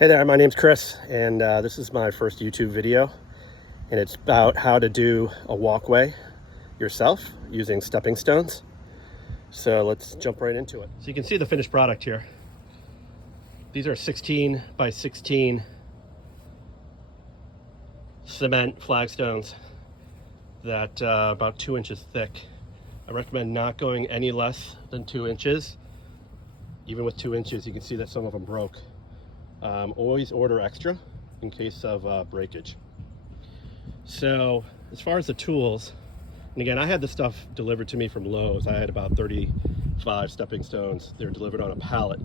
Hey there, my name's Chris, and this is my first YouTube video, and it's about how to do a walkway yourself using stepping stones. So let's jump right into it. So you can see the finished product here. These are 16 by 16 cement flagstones that about 2 inches thick. I recommend not going any less than 2 inches. Even with 2 inches, you can see that some of them broke. Always order extra in case of breakage. So as far as the tools, and again, I had this stuff delivered to me from Lowe's. I had about 35 stepping stones. They're delivered on a pallet.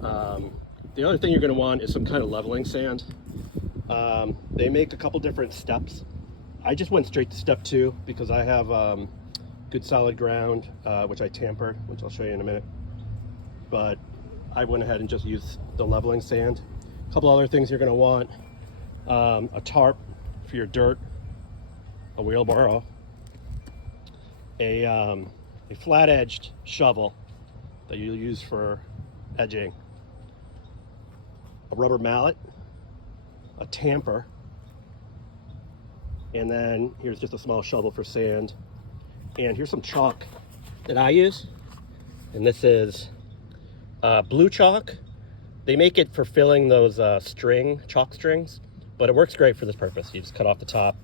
The other thing you're going to want is some kind of leveling sand. They make a couple different steps. I just went straight to step 2 because I have good solid ground, which I tamper, which I'll show you in a minute. But I went ahead and just used the leveling sand. A couple other things you're going to want: a tarp for your dirt, a wheelbarrow, a flat-edged shovel that you'll use for edging, a rubber mallet, a tamper, and then here's just a small shovel for sand. And here's some chalk that I use, and this is blue chalk. They make it for filling those chalk strings, but it works great for this purpose. You just cut off the top.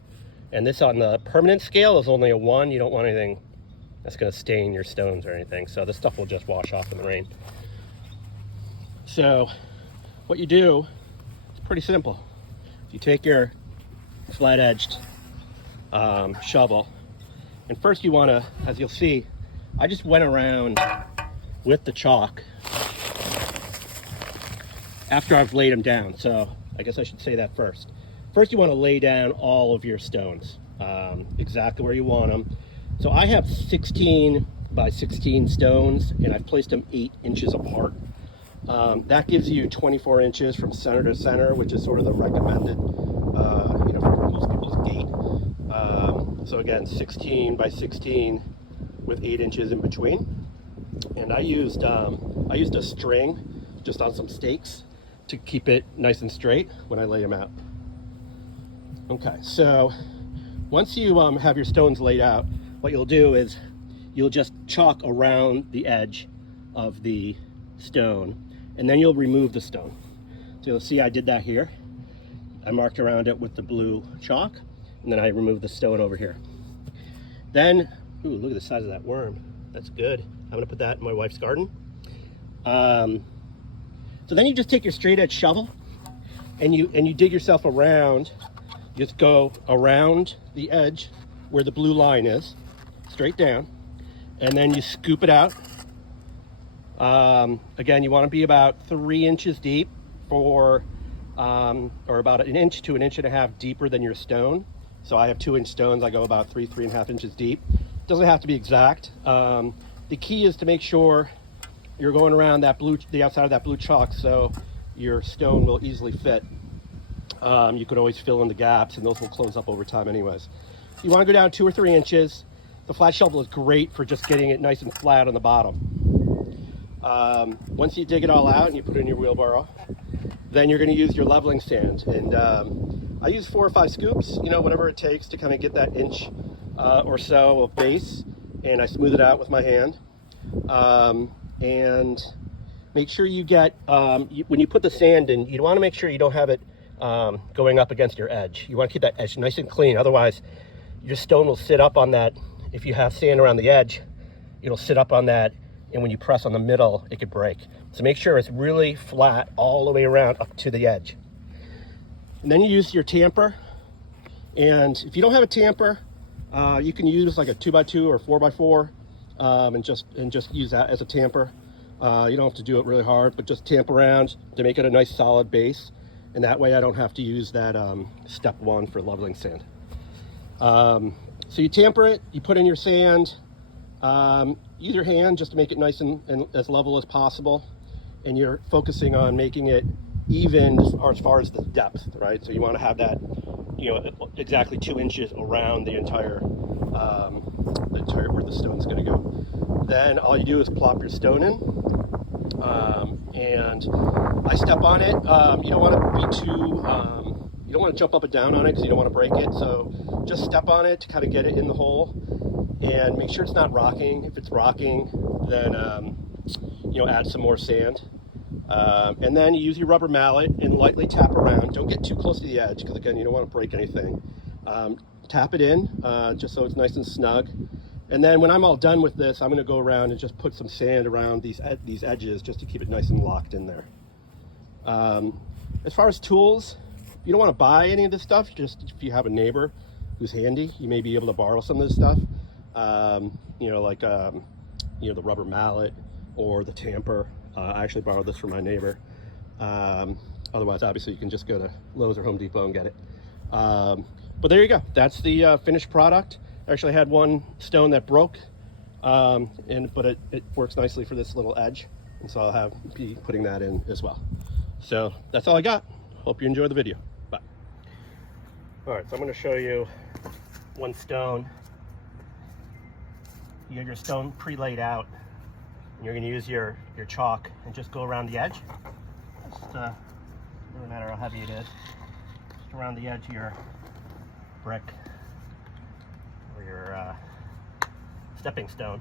And this on the permanent scale is only a 1. You don't want anything that's going to stain your stones or anything. So this stuff will just wash off in the rain. So what you do is pretty simple. You take your flat-edged shovel, and first you want to, as you'll see, I just went around with the chalk after I've laid them down. So I guess I should say that first. First, you want to lay down all of your stones exactly where you want them. So I have 16 by 16 stones, and I've placed them 8 inches apart. That gives you 24 inches from center to center, which is sort of the recommended, for most people's gate. So again, 16 by 16 with 8 inches in between. And I used a string just on some stakes to keep it nice and straight when I lay them out. Okay, so once you have your stones laid out, what you'll do is you'll just chalk around the edge of the stone, and then you'll remove the stone. So you'll see I did that here. I marked around it with the blue chalk, and then I removed the stone over here. Then, ooh, look at the size of that worm. That's good. I'm gonna put that in my wife's garden. So then you just take your straight edge shovel and you dig yourself around. You just go around the edge where the blue line is, straight down, and then you scoop it out. Again, you want to be about 3 inches deep or about 1 inch to 1.5 inches deeper than your stone. So I have 2-inch stones. I go about 3.5 inches deep. Doesn't have to be exact. The key is to make sure you're going around the outside of that blue chalk, so your stone will easily fit. You could always fill in the gaps, and those will close up over time anyways. You want to go down 2 or 3 inches. The flat shovel is great for just getting it nice and flat on the bottom. Once you dig it all out and you put it in your wheelbarrow, then you're going to use your leveling sand. And I use 4 or 5 scoops, whatever it takes to kind of get that inch or so of base, and I smooth it out with my hand. And make sure you get, when you put the sand in, you want to make sure you don't have it going up against your edge. You want to keep that edge nice and clean. Otherwise, your stone will sit up on that. If you have sand around the edge, it'll sit up on that, and when you press on the middle, it could break. So make sure it's really flat all the way around up to the edge. And then you use your tamper. And if you don't have a tamper, you can use like a 2x2 or 4x4. And just use that as a tamper. You don't have to do it really hard, but just tamp around to make it a nice solid base, and that way I don't have to use that step 1 for leveling sand. So you tamper it, you put in your sand, use your hand just to make it nice and as level as possible, and you're focusing on making it even as far as the depth, right? So you want to have that, exactly 2 inches around the entire where the stone's going to go. Then all you do is plop your stone in, and I step on it. You don't want to be too, you don't want to jump up and down on it because you don't want to break it. So just step on it to kind of get it in the hole and make sure it's not rocking. If it's rocking, then you know, add some more sand. And then you use your rubber mallet and lightly tap around. Don't get too close to the edge because again, you don't want to break anything. Tap it in just so it's nice and snug. And then when I'm all done with this, I'm going to go around and just put some sand around these edges just to keep it nice and locked in there. As far as tools, you don't want to buy any of this stuff. Just if you have a neighbor who's handy, you may be able to borrow some of this stuff. You know, like you know, the rubber mallet or the tamper. I actually borrowed this from my neighbor. Otherwise, obviously, you can just go to Lowe's or Home Depot and get it. But there you go. That's the finished product. I actually had one stone that broke, but it works nicely for this little edge. And so I'll be putting that in as well. So that's all I got. Hope you enjoy the video. Bye. All right, so I'm going to show you one stone. You have your stone pre-laid out. And you're going to use your chalk and just go around the edge. Just doesn't matter how heavy it is. Just around the edge of your brick or your stepping stone.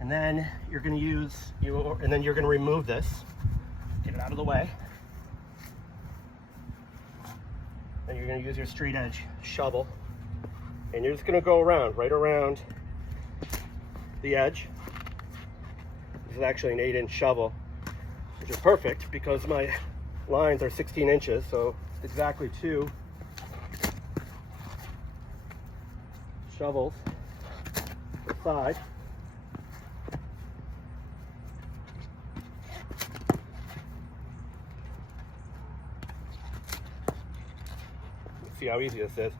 And then you're going to you're going to remove this. Get it out of the way. Then you're going to use your straight edge shovel, and you're just going to go around, right around the edge. This is actually an 8-inch shovel, which is perfect because my lines are 16 inches, so it's exactly 2 shovels per side. See how easy this is.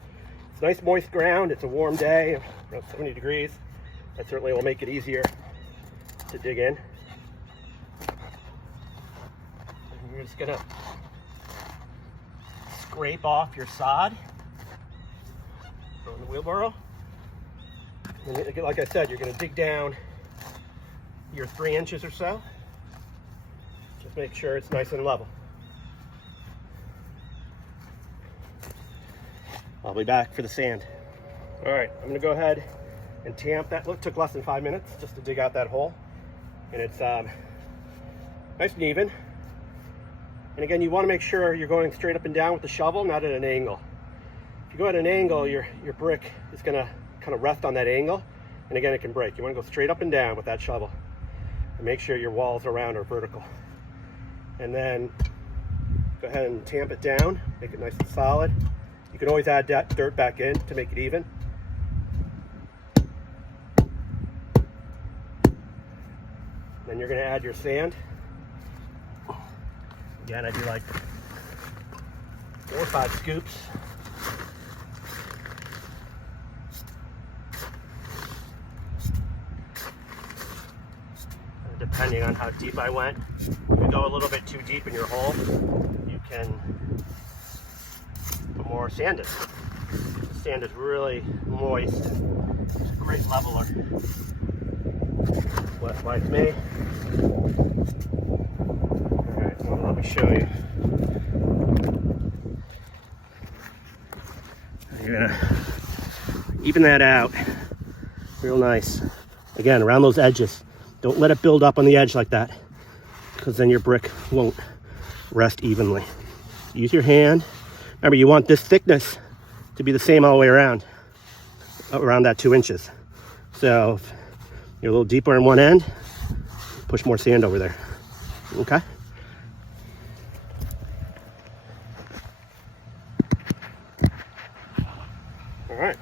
It's nice moist ground. It's a warm day, around 70 degrees. That certainly will make it easier to dig in. And you're just gonna scrape off your sod from the wheelbarrow. And like I said, you're gonna dig down your 3 inches or so. Just make sure it's nice and level. I'll be back for the sand. All right, I'm gonna go ahead and tamp that. Look, took less than 5 minutes just to dig out that hole. And it's nice and even. And again, you wanna make sure you're going straight up and down with the shovel, not at an angle. If you go at an angle, your brick is gonna kind of rest on that angle. And again, it can break. You wanna go straight up and down with that shovel. And make sure your walls around are vertical. And then go ahead and tamp it down, make it nice and solid. You can always add that dirt back in to make it even. Then you're going to add your sand. Again, I do like 4 or 5 scoops. Depending on how deep I went. If you go a little bit too deep in your hole, you can put more sand in. The sand is really moist. It's a great leveler. Less like me. Alright, well, let me show you. You're gonna even that out real nice. Again, around those edges. Don't let it build up on the edge like that, because then your brick won't rest evenly. Use your hand. Remember, you want this thickness to be the same all the way around that 2 inches. So if you're a little deeper in one end, push more sand over there. Okay? All right.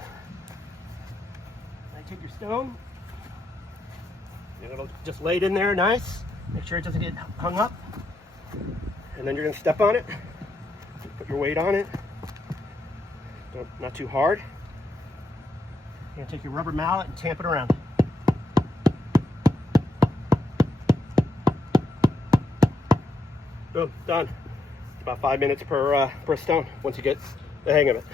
Now take your stone. It'll just lay it in there nice. Make sure it doesn't get hung up. And then you're gonna step on it. Put your weight on it. Not too hard. You're gonna take your rubber mallet and tamp it around. Boom, done. It's about 5 minutes per stone once you get the hang of it.